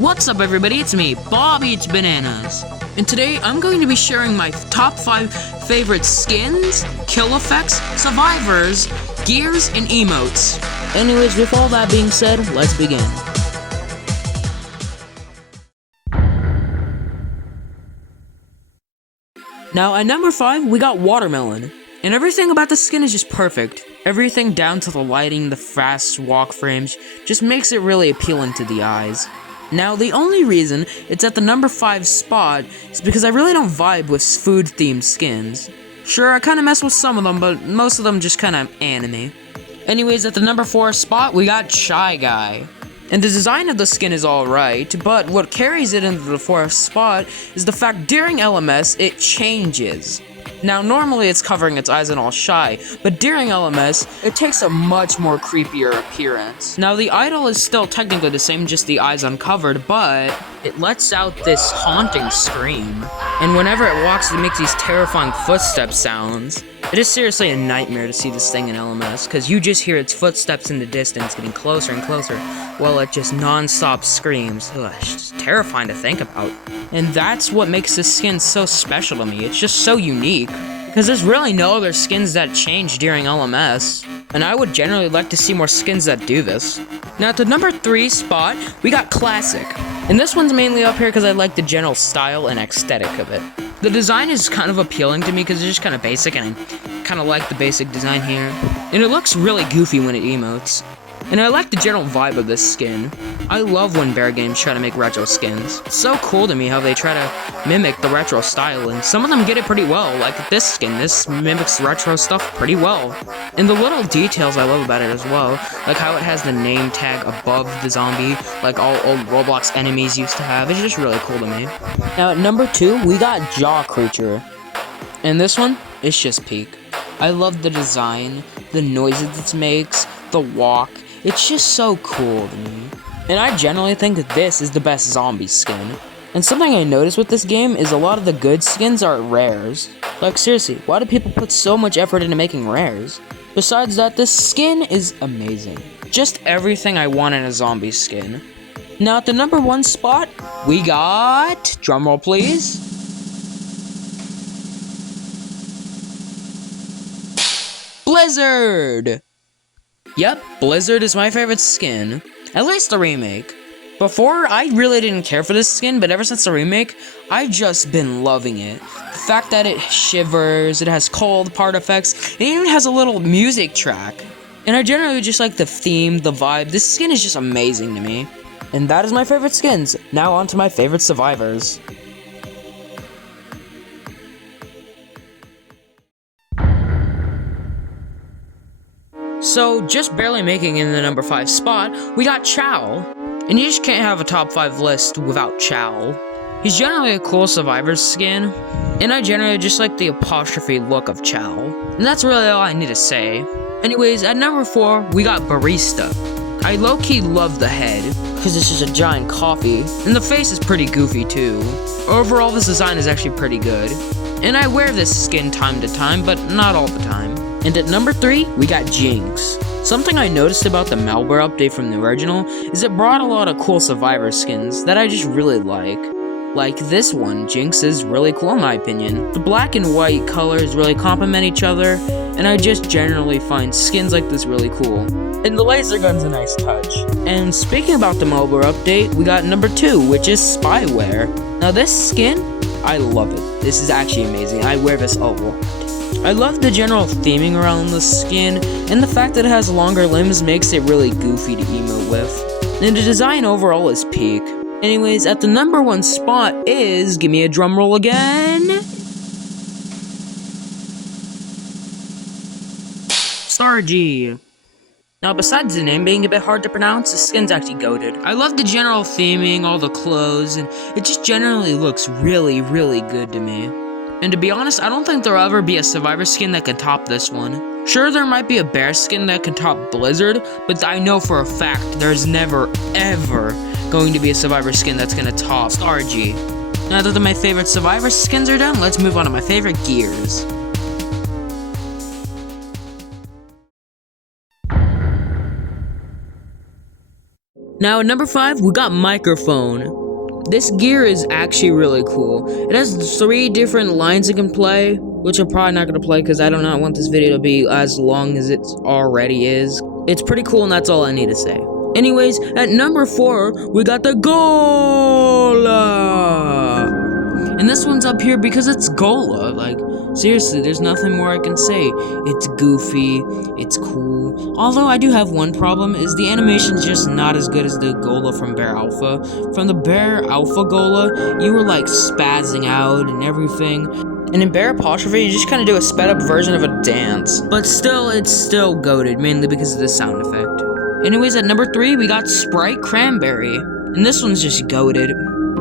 What's up everybody, it's me, Bob Eats Bananas. And today I'm going to be sharing my top 5 favorite skins, kill effects, survivors, gears, and emotes. Anyways, with all that being said, let's begin. Now at number 5, we got Watermelon. And everything about the skin is just perfect. Everything down to the lighting, the fast walk frames, just makes it really appealing to the eyes. Now, the only reason it's at the number 5 spot is because I really don't vibe with food-themed skins. Sure, I kinda mess with some of them, but most of them just kinda anime. Anyways, at the number 4 spot, we got Shy Guy. And the design of the skin is alright, but what carries it into the 4th spot is the fact during LMS, it changes. Now, normally it's covering its eyes and all shy, but during LMS, it takes a much more creepier appearance. Now, the idol is still technically the same, just the eyes uncovered, but it lets out this haunting scream. And whenever it walks, it makes these terrifying footstep sounds. It is seriously a nightmare to see this thing in LMS, because you just hear its footsteps in the distance getting closer and closer, while it just non-stop screams. Ugh, it's just terrifying to think about. And that's what makes this skin so special to me. It's just so unique, because there's really no other skins that change during LMS, and I would generally like to see more skins that do this. Now at the number 3 spot, we got Classic. And this one's mainly up here because I like the general style and aesthetic of it. The design is kind of appealing to me because it's just kind of basic, and I kind of like the basic design here. And it looks really goofy when it emotes. And I like the general vibe of this skin. I love when bear games try to make retro skins. It's so cool to me how they try to mimic the retro style, and some of them get it pretty well, like this skin. This mimics retro stuff pretty well. And the little details I love about it as well, like how it has the name tag above the zombie, like all old Roblox enemies used to have. It's just really cool to me. Now at number 2, we got Jaw Creature. And this one, it's just peak. I love the design, the noises it makes, the walk. It's just so cool to me. And I generally think that this is the best zombie skin. And something I noticed with this game is a lot of the good skins are rares. Like seriously, why do people put so much effort into making rares? Besides that, this skin is amazing. Just everything I want in a zombie skin. Now at the number 1 spot, we got, drumroll please, Blizzard! Yep, Blizzard is my favorite skin. At least the remake. Before, I really didn't care for this skin, but ever since the remake, I've just been loving it. The fact that it shivers, it has cold part effects, it even has a little music track. And I generally just like the theme, the vibe. This skin is just amazing to me. And that is my favorite skins. Now on to my favorite survivors. So, just barely making it in the number 5 spot, we got Chow. And you just can't have a top 5 list without Chow. He's generally a cool survivor skin, and I generally just like the apostrophe look of Chow. And that's really all I need to say. Anyways, at number 4, we got Barista. I low-key love the head, because it's just a giant coffee, and the face is pretty goofy too. Overall, this design is actually pretty good. And I wear this skin time to time, but not all the time. And at number 3, we got Jinx. Something I noticed about the malware update from the original is it brought a lot of cool survivor skins that I just really like. Like this one, Jinx is really cool in my opinion. The black and white colors really complement each other, and I just generally find skins like this really cool. And the laser gun's a nice touch. And speaking about the malware update, we got number 2, which is Spyware. Now this skin, I love it. This is actually amazing. I wear this a lot. I love the general theming around the skin, and the fact that it has longer limbs makes it really goofy to emote with. And the design overall is peak. Anyways, at the number 1 spot is, give me a drum roll again, Stargy. Now besides the name being a bit hard to pronounce, the skin's actually goated. I love the general theming, all the clothes, and it just generally looks really, really good to me. And to be honest, I don't think there'll ever be a survivor skin that can top this one. Sure, there might be a bear skin that can top Blizzard, but I know for a fact there's never, ever going to be a survivor skin that's gonna top Stargy. Now that my favorite survivor skins are done, let's move on to my favorite gears. Now at number 5, we got microphone. This gear is actually really cool. It has 3 different lines it can play, which I'm probably not going to play because I do not want this video to be as long as it already is. It's pretty cool and that's all I need to say. Anyways, at number 4, we got the Gola! And this one's up here because it's Gola. Like, seriously, there's nothing more I can say. It's goofy, it's cool. Although I do have one problem, is the animation's just not as good as the Gola from Bear Alpha. From the Bear Alpha Gola, you were like spazzing out and everything. And in Bear Apostrophe, you just kind of do a sped up version of a dance. But still, it's still goated, mainly because of the sound effect. Anyways, at number 3, we got Sprite Cranberry. And this one's just goated.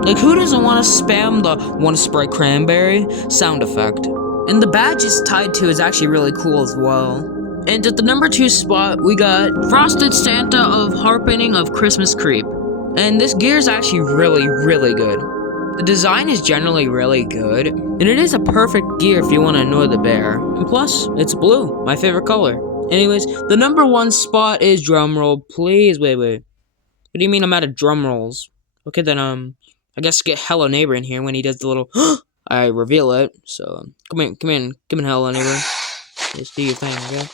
Like, who doesn't want to spam the "wanna Sprite Cranberry" sound effect? And the badge is tied to is actually really cool as well. And at the number 2 spot, we got Frosted Santa of Harpening of Christmas Creep. And this gear is actually really, really good. The design is generally really good, and it is a perfect gear if you want to annoy the bear. And plus, it's blue, my favorite color. Anyways, the number 1 spot is drumroll, please. Wait. What do you mean I'm out of drum rolls? Okay, then, I guess get Hello Neighbor in here when he does the little I reveal it. So, come in, Hello Neighbor. Just do your thing, okay?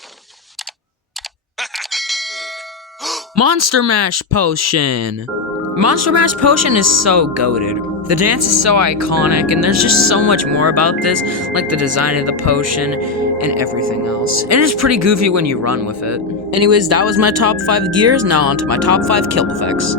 Monster Mash Potion! Monster Mash Potion is so goated. The dance is so iconic, and there's just so much more about this, like the design of the potion and everything else. And it's pretty goofy when you run with it. Anyways, that was my top 5 gears. Now on to my top 5 kill effects.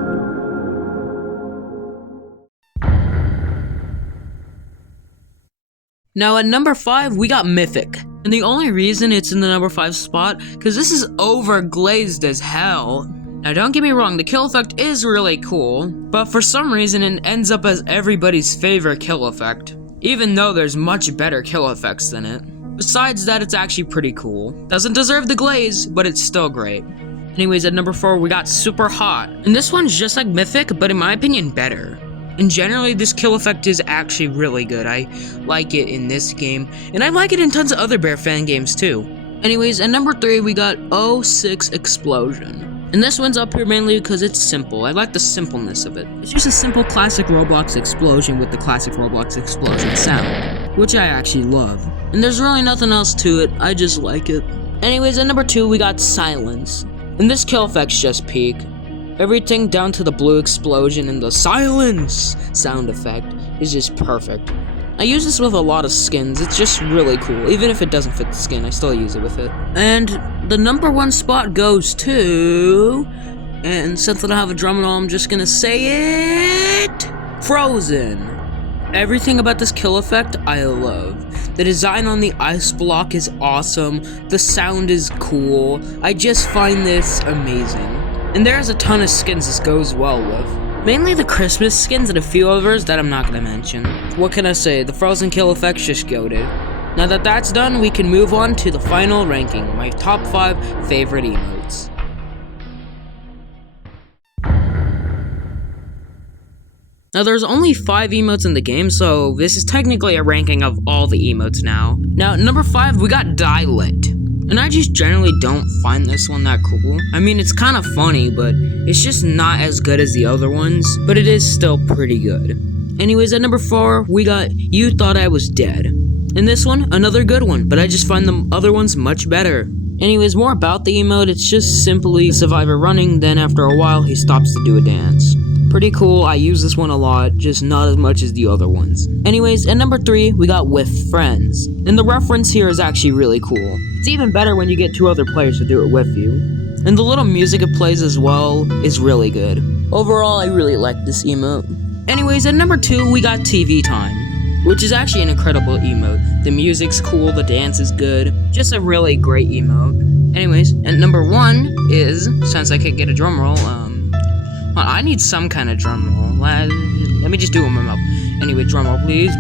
Now at number 5, we got Mythic. And the only reason it's in the number 5 spot, because this is overglazed as hell. Now don't get me wrong, the kill effect is really cool, but for some reason it ends up as everybody's favorite kill effect, even though there's much better kill effects than it. Besides that, it's actually pretty cool. Doesn't deserve the glaze, but it's still great. Anyways, at number 4, we got Super Hot. And this one's just like Mythic, but in my opinion, better. And generally, this kill effect is actually really good. I like it in this game, and I like it in tons of other Bear fan games too. Anyways, at number 3, we got 06 Explosion. And this one's up here mainly because it's simple. I like the simpleness of it. It's just a simple classic Roblox explosion with the classic Roblox explosion sound, which I actually love. And there's really nothing else to it, I just like it. Anyways, at number 2, we got Silence. And this kill effect's just peak. Everything down to the blue explosion and the silence sound effect is just perfect. I use this with a lot of skins, it's just really cool. Even if it doesn't fit the skin, I still use it with it. And the number 1 spot goes to... And since I don't have a drum roll, I'm just gonna say it... Frozen! Everything about this kill effect, I love. The design on the ice block is awesome, the sound is cool, I just find this amazing. And there's a ton of skins this goes well with. Mainly the Christmas skins and a few others that I'm not gonna mention. What can I say, the Frozen kill effect's just goated. Now that that's done, we can move on to the final ranking, my top 5 favorite emotes. Now there's only 5 emotes in the game, so this is technically a ranking of all the emotes now. Now at number 5, we got Dialect. And I just generally don't find this one that cool. I mean, it's kind of funny, but it's just not as good as the other ones, but it is still pretty good. Anyways, at number 4, we got You Thought I Was Dead. And this one, another good one, but I just find the other ones much better. Anyways, more about the emote, it's just simply the survivor running, then after a while, he stops to do a dance. Pretty cool, I use this one a lot, just not as much as the other ones. Anyways, at number 3, we got With Friends. And the reference here is actually really cool. It's even better when you get 2 other players to do it with you. And the little music it plays as well is really good. Overall, I really like this emote. Anyways, at number 2, we got TV Time, which is actually an incredible emote. The music's cool, the dance is good, just a really great emote. Anyways, at number 1 is, since I can't get a drum roll, well, I need some kind of drum roll. Let me just do them up. Anyway, drum roll, please.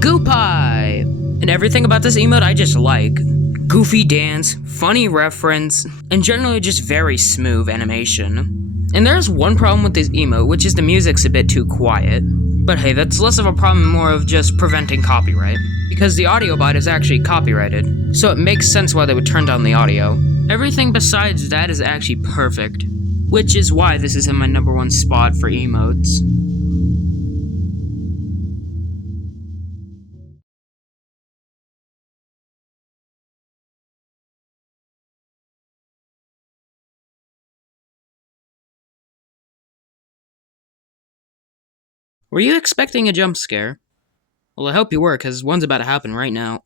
Goopie! And everything about this emote I just like. Goofy dance, funny reference, and generally just very smooth animation. And there's one problem with this emote, which is the music's a bit too quiet. But hey, that's less of a problem, more of just preventing copyright. Because the audio bot is actually copyrighted, so it makes sense why they would turn down the audio. Everything besides that is actually perfect, which is why this is in my #1 spot for emotes. Were you expecting a jump scare? Well, I hope you were, because one's about to happen right now.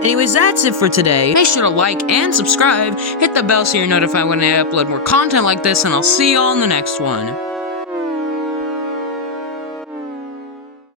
Anyways, that's it for today. Make sure to like and subscribe, hit the bell so you're notified when I upload more content like this, and I'll see you all in the next one.